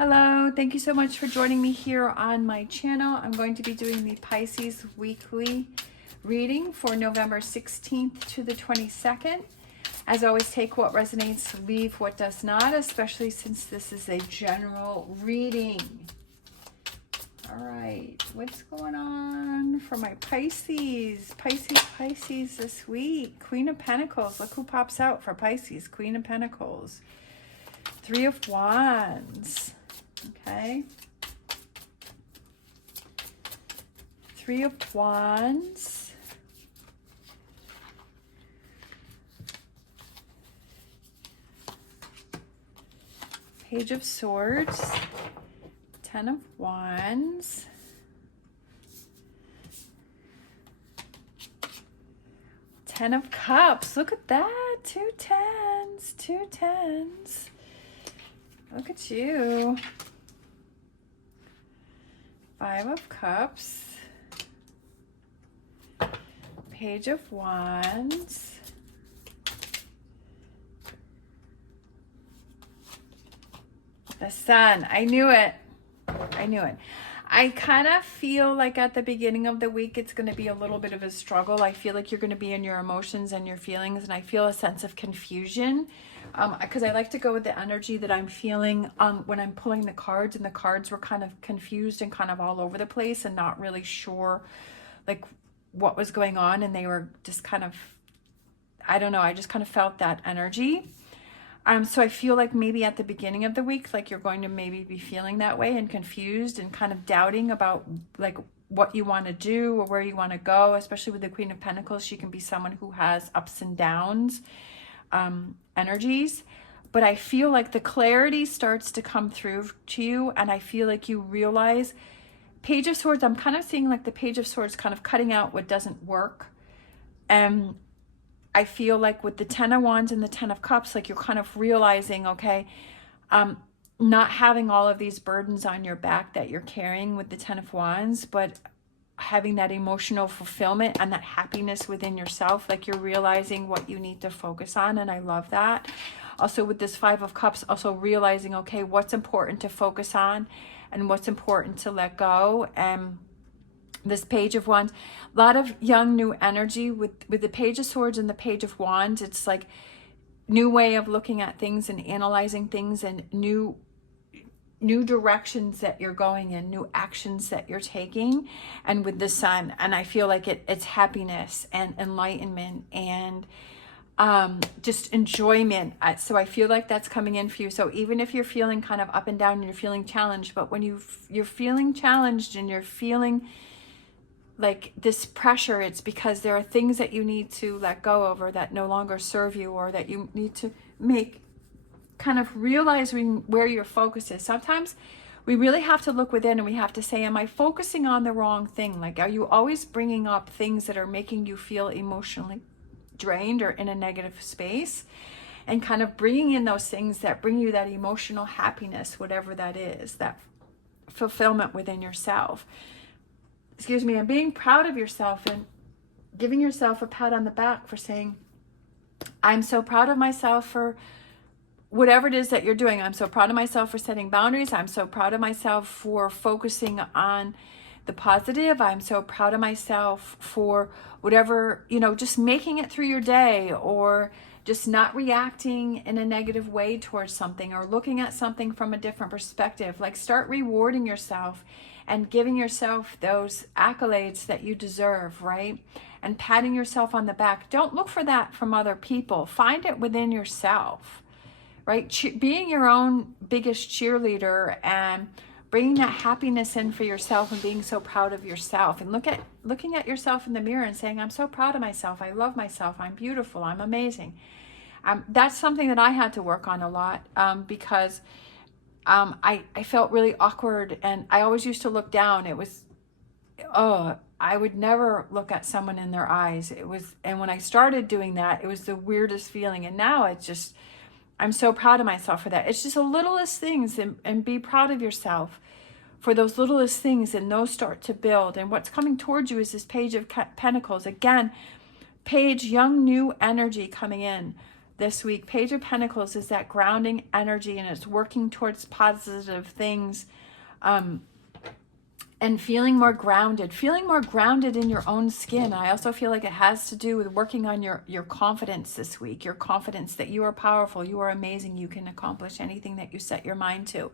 Hello, thank you so much for joining me here on my channel. I'm going to be doing the Pisces weekly reading for November 16th to the 22nd. As always, take what resonates, leave what does not, especially since this is a general reading. All right, what's going on for my Pisces? Pisces this week. Queen of Pentacles. Look who pops out for Pisces. Queen of Pentacles. Three of Wands. Okay. Three of Wands. Page of Swords. Ten of Wands. Ten of Cups. Look at that. Two tens. Two tens. Look at you. Five of Cups. Page of Wands. The Sun. I knew it. I knew it. I kind of feel like at the beginning of the week, it's going to be a little bit of a struggle. I feel like you're going to be in your emotions and your feelings, and I feel a sense of confusion because I like to go with the energy that I'm feeling when I'm pulling the cards, and the cards were kind of confused and kind of all over the place and not really sure like what was going on, and they were just kind of, I don't know, I just kind of felt that energy. So I feel like maybe at the beginning of the week, like you're going to maybe be feeling that way and confused and kind of doubting about like what you want to do or where you want to go, especially with the Queen of Pentacles. She can be someone who has ups and downs energies. But I feel like the clarity starts to come through to you, and I feel like you realize Page of Swords, I'm kind of seeing like the Page of Swords kind of cutting out what doesn't work. And I feel like with the Ten of Wands and the Ten of Cups, like you're kind of realizing, okay, not having all of these burdens on your back that you're carrying with the Ten of Wands, but having that emotional fulfillment and that happiness within yourself, like you're realizing what you need to focus on, and I love that. Also with this Five of Cups, also realizing, okay, what's important to focus on and what's important to let go. And this Page of Wands, a lot of young new energy with the Page of Swords and the Page of Wands. It's like new way of looking at things and analyzing things, and new directions that you're going in, new actions that you're taking. And with the Sun, and I feel like it's happiness and enlightenment and just enjoyment. So I feel like that's coming in for you. So even if you're feeling kind of up and down and you're feeling challenged, but when you're feeling challenged and you're feeling like this pressure, it's because there are things that you need to let go of, or that no longer serve you, or that you need to make kind of realizing where your focus is. Sometimes we really have to look within, and we have to say, am I focusing on the wrong thing? Like, are you always bringing up things that are making you feel emotionally drained or in a negative space? And kind of bringing in those things that bring you that emotional happiness, whatever that is, that fulfillment within yourself. Excuse me, and being proud of yourself and giving yourself a pat on the back for saying, I'm so proud of myself for whatever it is that you're doing. I'm so proud of myself for setting boundaries. I'm so proud of myself for focusing on the positive. I'm so proud of myself for whatever, just making it through your day, or just not reacting in a negative way towards something, or looking at something from a different perspective. Like, start rewarding yourself and giving yourself those accolades that you deserve, right? And patting yourself on the back. Don't look for that from other people. Find it within yourself, right? Being your own biggest cheerleader and bringing that happiness in for yourself, and being so proud of yourself, and looking at yourself in the mirror and saying, I'm so proud of myself. I love myself. I'm beautiful. I'm amazing. That's something that I had to work on a lot because I felt really awkward, and I always used to look down. It was, I would never look at someone in their eyes. And when I started doing that, it was the weirdest feeling. And now it's just, I'm so proud of myself for that. It's just the littlest things, and be proud of yourself for those littlest things, and those start to build. And what's coming towards you is this Page of Pentacles. Again, Page, young, new energy coming in. this week. Page of Pentacles is that grounding energy, and it's working towards positive things, and feeling more grounded in your own skin. I also feel like it has to do with working on your confidence this week, your confidence that you are powerful, you are amazing, you can accomplish anything that you set your mind to,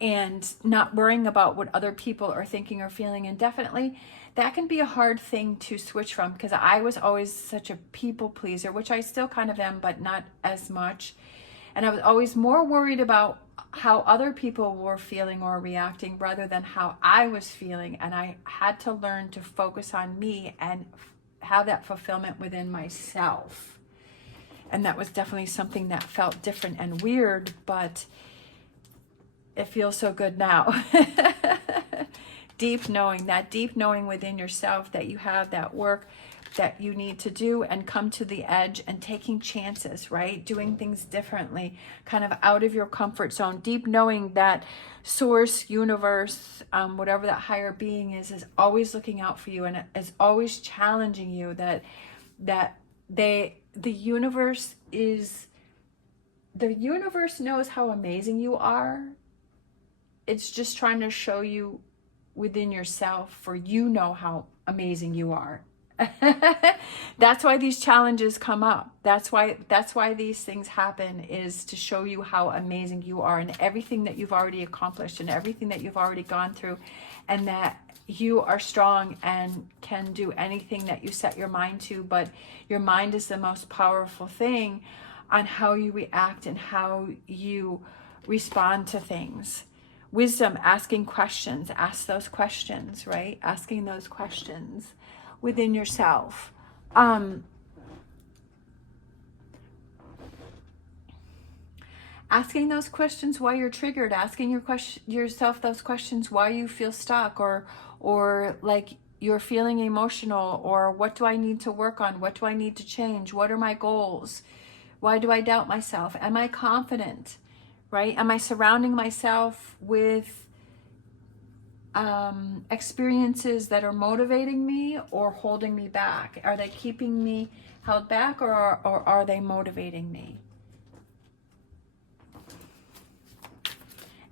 and not worrying about what other people are thinking or feeling. And definitely that can be a hard thing to switch from, because I was always such a people pleaser, which I still kind of am, but not as much. And I was always more worried about how other people were feeling or reacting rather than how I was feeling. And I had to learn to focus on me and have that fulfillment within myself. And that was definitely something that felt different and weird, but it feels so good now. Deep knowing within yourself that you have that work that you need to do and come to the edge, and taking chances, right? Doing things differently, kind of out of your comfort zone. Deep knowing that source, universe, whatever that higher being is always looking out for you and is always challenging you, the universe knows how amazing you are. It's just trying to show you within yourself, for you know how amazing you are. That's why these challenges come up. That's why these things happen, is to show you how amazing you are, and everything that you've already accomplished and everything that you've already gone through, and that you are strong and can do anything that you set your mind to. But your mind is the most powerful thing on how you react and how you respond to things. Wisdom, asking questions. Ask those questions, right? Asking those questions within yourself. Asking those questions why you're triggered. Asking yourself those questions why you feel stuck, or like you're feeling emotional, or what do I need to work on? What do I need to change? What are my goals? Why do I doubt myself? Am I confident? Right? Am I surrounding myself with experiences that are motivating me or holding me back? Are they keeping me held back, or are they motivating me?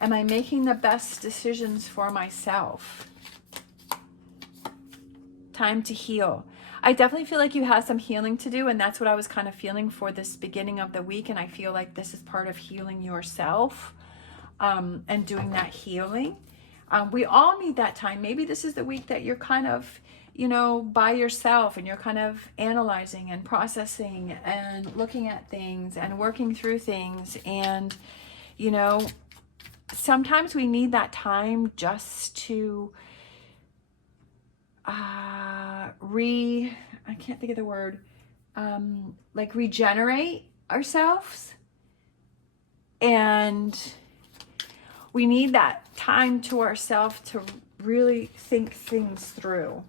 Am I making the best decisions for myself? Time to heal. I definitely feel like you have some healing to do, and that's what I was kind of feeling for this beginning of the week. And I feel like this is part of healing yourself, and doing that healing. We all need that time. Maybe this is the week that you're kind of, by yourself, and you're kind of analyzing and processing and looking at things and working through things. And, sometimes we need that time just to I can't think of the word, like regenerate ourselves. And we need that time to ourselves to really think things through.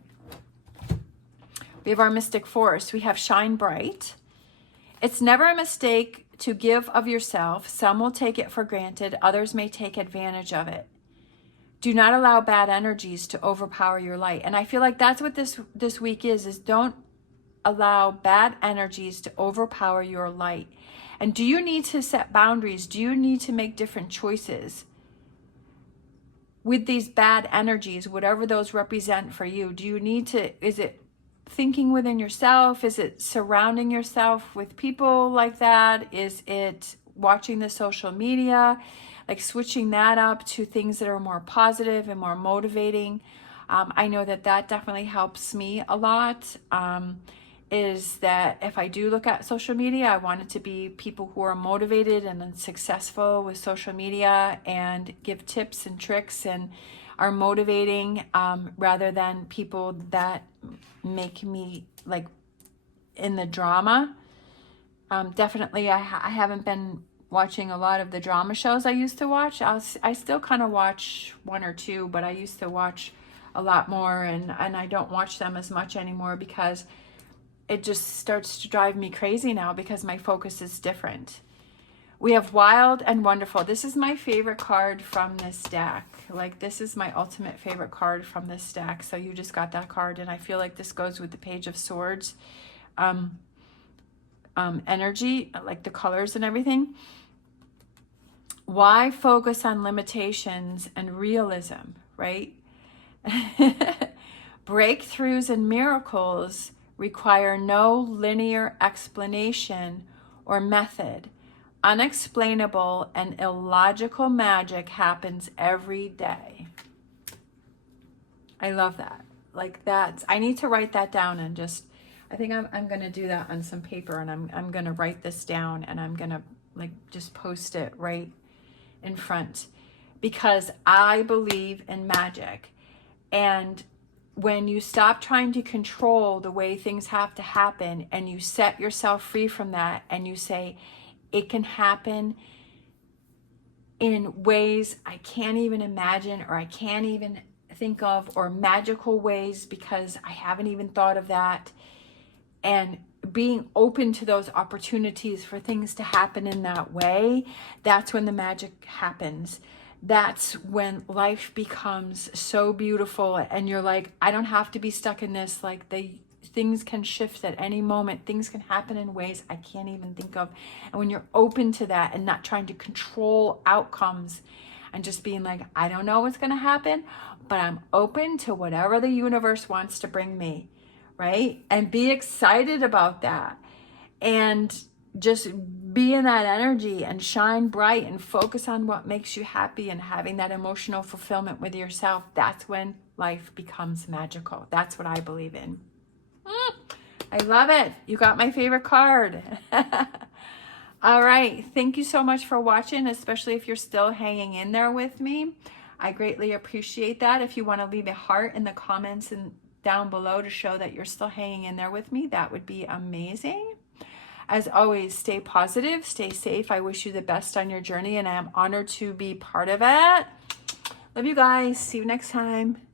We have our mystic force. We have shine bright. It's never a mistake to give of yourself. Some will take it for granted. Others may take advantage of it. Do not allow bad energies to overpower your light. And I feel like that's what this week is don't allow bad energies to overpower your light. And do you need to set boundaries? Do you need to make different choices with these bad energies, whatever those represent for you? Do you need to, is it thinking within yourself? Is it surrounding yourself with people like that? Is it watching the social media? Like switching that up to things that are more positive and more motivating. I know that definitely helps me a lot. Is that if I do look at social media, I want it to be people who are motivated and successful with social media and give tips and tricks and are motivating, rather than people that make me like in the drama. Definitely I haven't been watching a lot of the drama shows I used to watch. I still kind of watch one or two, but I used to watch a lot more, and I don't watch them as much anymore because it just starts to drive me crazy now because my focus is different. We have wild and wonderful. This is my favorite card from this deck. Like, this is my ultimate favorite card from this deck. So you just got that card, and I feel like this goes with the Page of Swords. energy, like the colors and everything. Why focus on limitations and realism, right? Breakthroughs and miracles require no linear explanation or method. Unexplainable and illogical magic happens every day. I love that. Like that's, I need to write that down and just, I think I'm going to do that on some paper, and I'm going to write this down, and I'm going to like just post it right in front, because I believe in magic. And when you stop trying to control the way things have to happen, and you set yourself free from that, and you say, it can happen in ways I can't even imagine, or I can't even think of, or magical ways because I haven't even thought of that, and being open to those opportunities for things to happen in that way, that's when the magic happens. That's when life becomes so beautiful, and you're like, I don't have to be stuck in this. Like things can shift at any moment. Things can happen in ways I can't even think of. And when you're open to that and not trying to control outcomes, and just being like, I don't know what's going to happen, but I'm open to whatever the universe wants to bring me, right? And be excited about that. And just be in that energy and shine bright and focus on what makes you happy, and having that emotional fulfillment with yourself. That's when life becomes magical. That's what I believe in. I love it. You got my favorite card. All right. Thank you so much for watching, especially if you're still hanging in there with me. I greatly appreciate that. If you want to leave a heart in the comments and down below to show that you're still hanging in there with me, that would be amazing. As always, stay positive, stay safe. I wish you the best on your journey, and I am honored to be part of it. Love you guys. See you next time.